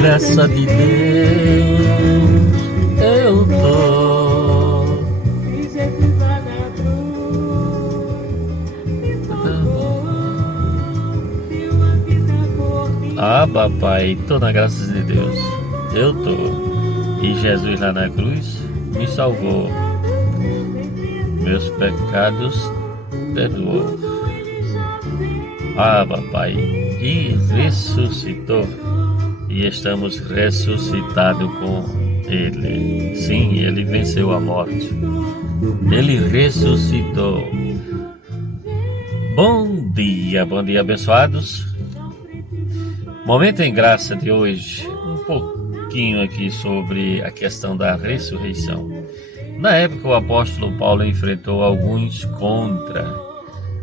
graça de Deus eu tô. Ah, papai, tô na graça de Deus eu tô. E Jesus lá na cruz me salvou, meus pecados perdoou. Ah, papai, e ressuscitou. E estamos ressuscitados com Ele. Sim, Ele venceu a morte. Ele ressuscitou. Bom dia, abençoados. Momento em graça de hoje, um pouquinho aqui sobre a questão da ressurreição. Na época, o apóstolo Paulo enfrentou alguns contra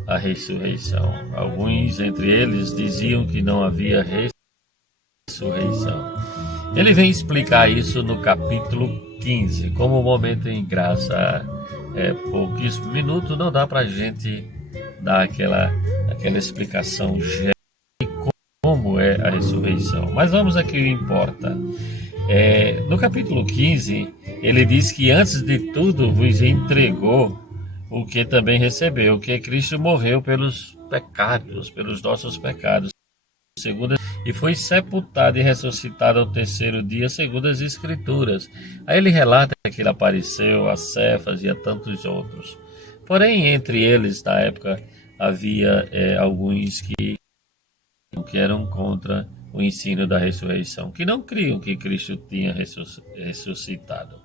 a ressurreição. Alguns entre eles diziam que não havia ressurreição. Ele vem explicar isso no capítulo 15. Como o momento em graça pouquíssimos minutos, não dá para a gente dar aquela explicação geral de como é a ressurreição. Mas vamos aqui o que importa. No capítulo 15, ele diz que antes de tudo vos entregou o que também recebeu, que Cristo morreu pelos pecados, pelos nossos pecados, e foi sepultado e ressuscitado ao terceiro dia, segundo as Escrituras. Aí ele relata que ele apareceu a Cefas e a tantos outros. Porém, entre eles, na época, havia alguns que eram contra o ensino da ressurreição, que não criam que Cristo tinha ressuscitado.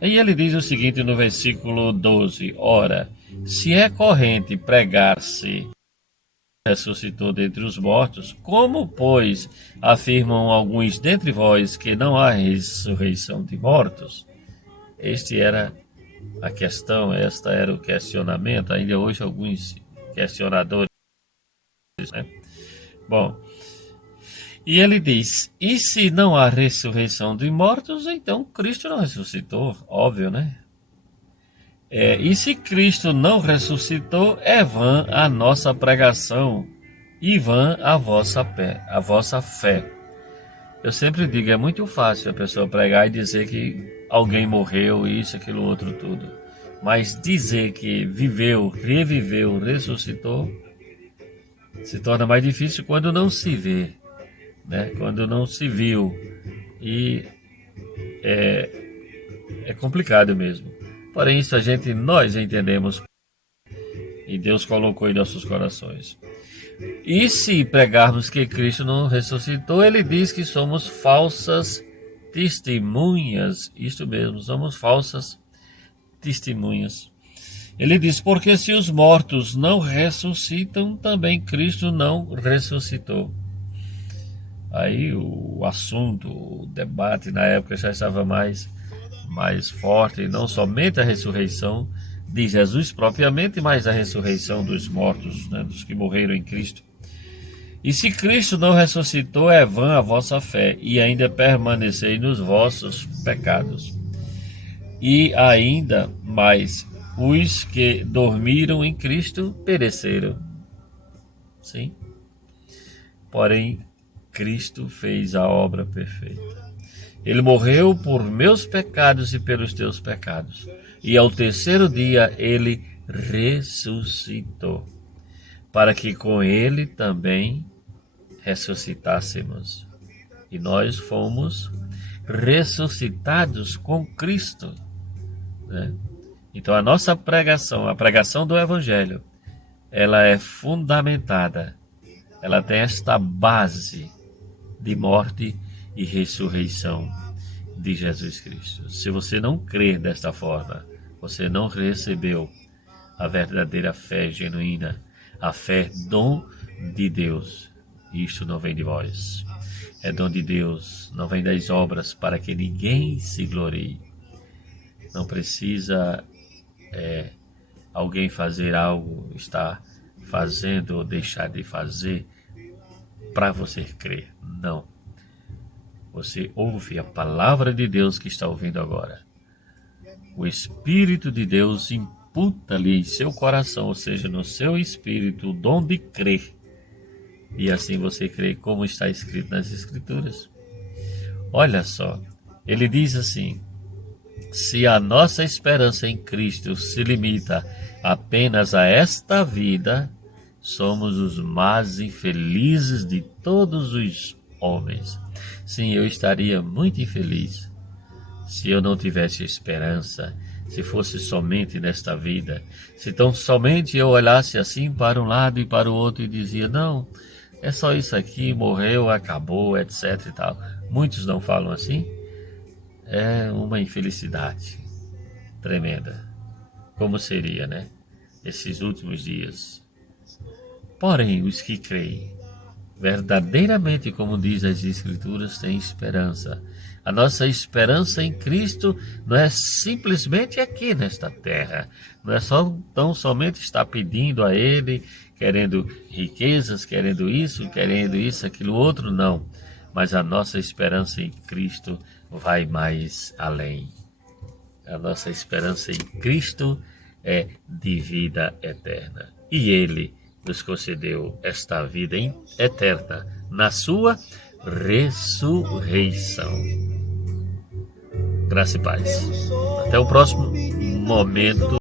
E ele diz o seguinte no versículo 12: Ora, se é corrente pregar-se ressuscitou dentre os mortos, como, pois, afirmam alguns dentre vós que não há ressurreição de mortos? Esta era a questão, esta era o questionamento, ainda hoje alguns questionadores, né? Bom, e ele diz, e se não há ressurreição de mortos, então Cristo não ressuscitou, óbvio, né? E se Cristo não ressuscitou, é vã a nossa pregação e vã a vossa fé. Eu sempre digo, é muito fácil a pessoa pregar e dizer que alguém morreu, isso, aquilo, outro, tudo. Mas dizer que viveu, reviveu, ressuscitou, se torna mais difícil quando não se vê, né? Quando não se viu. E é complicado mesmo. Porém, isso nós entendemos e Deus colocou em nossos corações. E se pregarmos que Cristo não ressuscitou, ele diz que somos falsas testemunhas. Isso mesmo, somos falsas testemunhas. Ele diz, porque se os mortos não ressuscitam, também Cristo não ressuscitou. Aí o assunto, o debate na época já estava mais forte, não somente a ressurreição de Jesus propriamente, mas a ressurreição dos mortos, né, dos que morreram em Cristo. E se Cristo não ressuscitou, é vã a vossa fé, e ainda permanecei nos vossos pecados. E ainda mais, os que dormiram em Cristo pereceram. Sim. Porém, Cristo fez a obra perfeita. Ele morreu por meus pecados e pelos teus pecados. E ao terceiro dia ele ressuscitou, para que com ele também ressuscitássemos. E nós fomos ressuscitados com Cristo, né? Então a nossa pregação, a pregação do Evangelho, ela é fundamentada, ela tem esta base de morte e ressurreição de Jesus Cristo. Se você não crer desta forma, você não recebeu a verdadeira fé genuína, a fé dom de Deus. Isto não vem de vós, é dom de Deus, não vem das obras para que ninguém se glorie. Não precisa alguém fazer algo, estar fazendo ou deixar de fazer para você crer. Não. Você ouve a palavra de Deus que está ouvindo agora. O Espírito de Deus imputa-lhe em seu coração, ou seja, no seu espírito, o dom de crer. E assim você crê como está escrito nas Escrituras. Olha só, ele diz assim: se a nossa esperança em Cristo se limita apenas a esta vida, somos os mais infelizes de todos os homens. Sim, eu estaria muito infeliz se eu não tivesse esperança, se fosse somente nesta vida, se tão somente eu olhasse assim para um lado e para o outro e dizia, não, é só isso aqui, morreu, acabou, etc e tal. Muitos não falam assim. É uma infelicidade tremenda. Como seria, né? Esses últimos dias. Porém, os que creem verdadeiramente, como diz as Escrituras, têm esperança. A nossa esperança em Cristo não é simplesmente aqui nesta terra. Não é só tão somente estar pedindo a Ele, querendo riquezas, querendo isso, aquilo outro, não. Mas a nossa esperança em Cristo vai mais além. A nossa esperança em Cristo é de vida eterna. E Ele nos concedeu esta vida eterna na sua ressurreição. Graça e paz. Até o próximo momento.